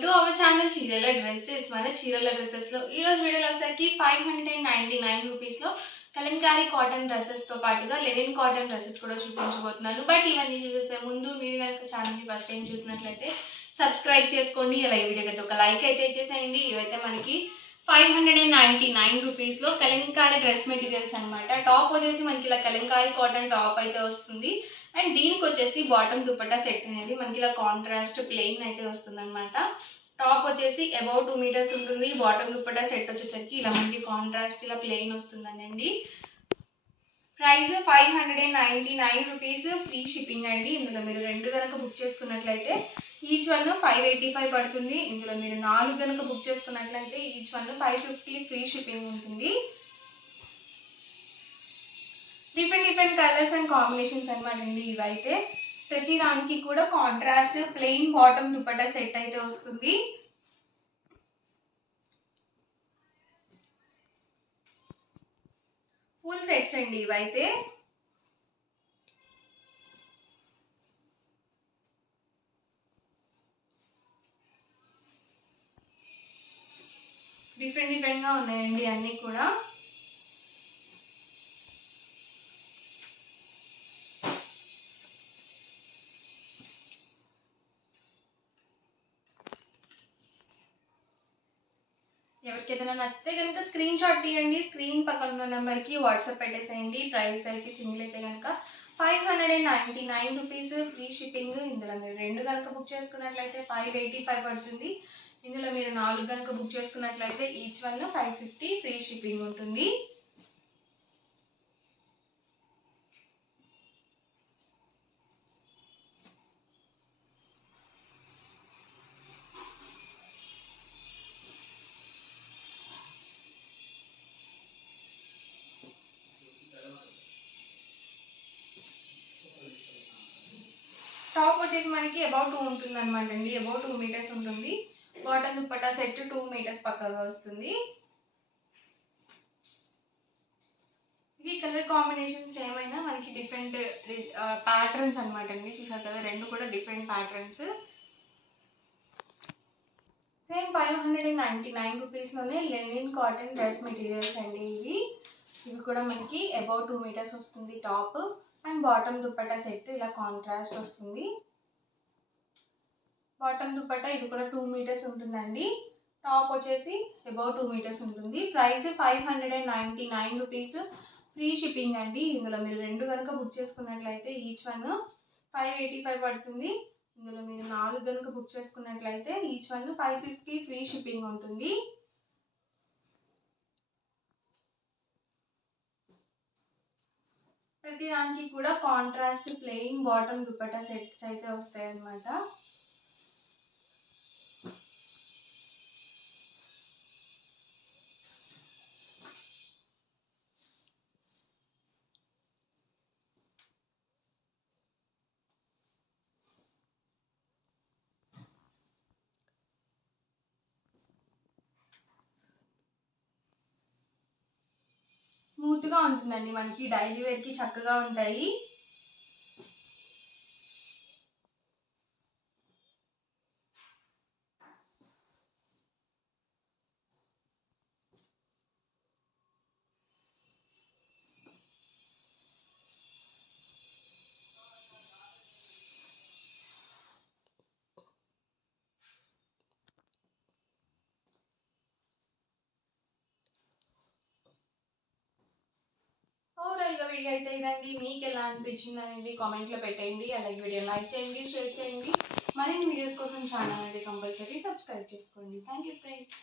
Welcome to our channel చీరల డ్రెస్సెస్. మన చీరల డ్రెస్సెస్లో ఈరోజు వీడియోలో వచ్చేసరికి 599 రూపీస్లో కలంకారీ కాటన్ డ్రెస్సెస్తో పాటుగా లెనిన్ కాటన్ డ్రెస్సెస్ కూడా చూపించబోతున్నాను. బట్ ఇవన్నీ చూసేసే ముందు మీరు కనుక ఛానల్ని ఫస్ట్ టైం చూసినట్లయితే సబ్స్క్రైబ్ చేసుకోండి. అలాగే వీడియోకి అయితే ఒక లైక్ అయితే ఇచ్చేసేయండి. ఇవైతే మనకి 599 రూపీస్లో కలంకారీ డ్రెస్ మెటీరియల్స్ అనమాట. టాప్ వచ్చేసి మనకి ఇలా కలంకారీ కాటన్ టాప్ అయితే వస్తుంది. అండ్ దీనికి వచ్చేసి బాటమ్ దుపట్టా సెట్ అనేది మనకి ఇలా కాంట్రాస్ట్ ప్లెయిన్ అయితే వస్తుంది అనమాట. టాప్ వచ్చేసి అబౌవ్ 2 మీటర్స్ ఉంటుంది. బాటమ్ దుపట్టా సెట్ వచ్చేసరికి ఇలా మనకి కాంట్రాస్ట్ ఇలా ప్లెయిన్ వస్తుందండి. ప్రైస్ 599 రూపీస్, ఫ్రీ షిప్పింగ్ అండి. ఇందులో మీరు 2 కనుక బుక్ చేసుకున్నట్లయితే ఈచ్ వన్ 585 పడుతుంది. ఇందులో మీరు 4 కనుక బుక్ చేసుకున్నట్లయితే ఈచ్ వన్ 550 ఫ్రీ షిప్పింగ్ ఉంటుంది. డిఫరెంట్ కలర్స్ అండ్ కాంబినేషన్స్ అనమాట అండి. ఇవైతే ప్రతి దానికి కూడా కాంట్రాస్ట్ ప్లెయిన్ బాటమ్ దుపట్టా సెట్ అయితే వస్తుంది. ఫుల్ సెట్స్ అండి ఇవైతే. డిఫరెంట్గా ఉన్నాయండి అన్నీ కూడా. ఎవరికి ఏదైనా నచ్చితే కనుక స్క్రీన్ షాట్ తీయండి. స్క్రీన్ పక్కన ఉన్న నెంబర్కి వాట్సాప్ పెట్టేసేయండి. ప్రైస్ అయితే సింగిల్ అయితే కనుక 599 రూపీస్, ఫ్రీ షిప్పింగ్. ఇందులో మీరు 2 కనుక బుక్ చేసుకున్నట్లయితే 585 పడుతుంది. ఇందులో మీరు 4 కనుక బుక్ చేసుకున్నట్లయితే ఈచ్ వన్ 550 ఫ్రీ షిప్పింగ్ ఉంటుంది. టాప్ వచ్చేసి మనకి అబౌవ్ 2 ఉంటుంది అనమాట అండి. అబౌవ్ 2 మీటర్స్ ఉంటుంది. బాటమ్ దుపట్టా సెట్ 2 మీటర్స్ పక్కగా వస్తుంది. ఇవి కలర్ కాంబినేషన్స్ ఏమైనా మనకి డిఫరెంట్ ప్యాటర్న్స్ అనమాట అండి. చూసారు కదా, 2 కూడా డిఫరెంట్ ప్యాటర్న్స్. సేమ్ 599 రూపీస్లోనే లెనిన్ కాటన్ డ్రెస్ మెటీరియల్స్ అండి ఇవి కూడా మనకి అబౌవ్ 2 మీటర్స్ వస్తుంది top. And bottom dupatta set ఇలా కాంట్రాస్ట్ వస్తుంది. బాటమ్ దుపట్టా ఇది కూడా 2 మీటర్స్ ఉంటుందండి. టాప్ వచ్చేసి అబౌవ్ 2 మీటర్స్ ఉంటుంది. ప్రైస్ 599 రూపీస్, ఫ్రీ షిప్పింగ్ అండి. ఇందులో మీరు 2 కనుక బుక్ చేసుకున్నట్లయితే ఈచ్ వన్ 585 పడుతుంది. ఇందులో మీరు 4 కనుక బుక్ చేసుకున్నట్లయితే ఈచ్ వన్ 550 ఫ్రీ షిప్పింగ్ ఉంటుంది. ప్రతి దానికి కూడా కాంట్రాస్ట్ ప్లెయిన్ బాటమ్ దుపట్టా సెట్స్ అయితే వస్తాయి అన్నమాట. స్మూత్గా ఉంటుందండి, మనకి డైలీ వేర్కి చక్కగా ఉంటాయి. ఓవరాల్గా వీడియో అయితే ఇదండి. మీకు ఎలా అనిపించింది అనేది కామెంట్లో పెట్టేయండి. అలాగే వీడియో లైక్ చేయండి, షేర్ చేయండి. మరిన్ని వీడియోస్ కోసం ఛానల్ అనేది కంపల్సరీ సబ్స్క్రైబ్ చేసుకోండి. Thank you friends.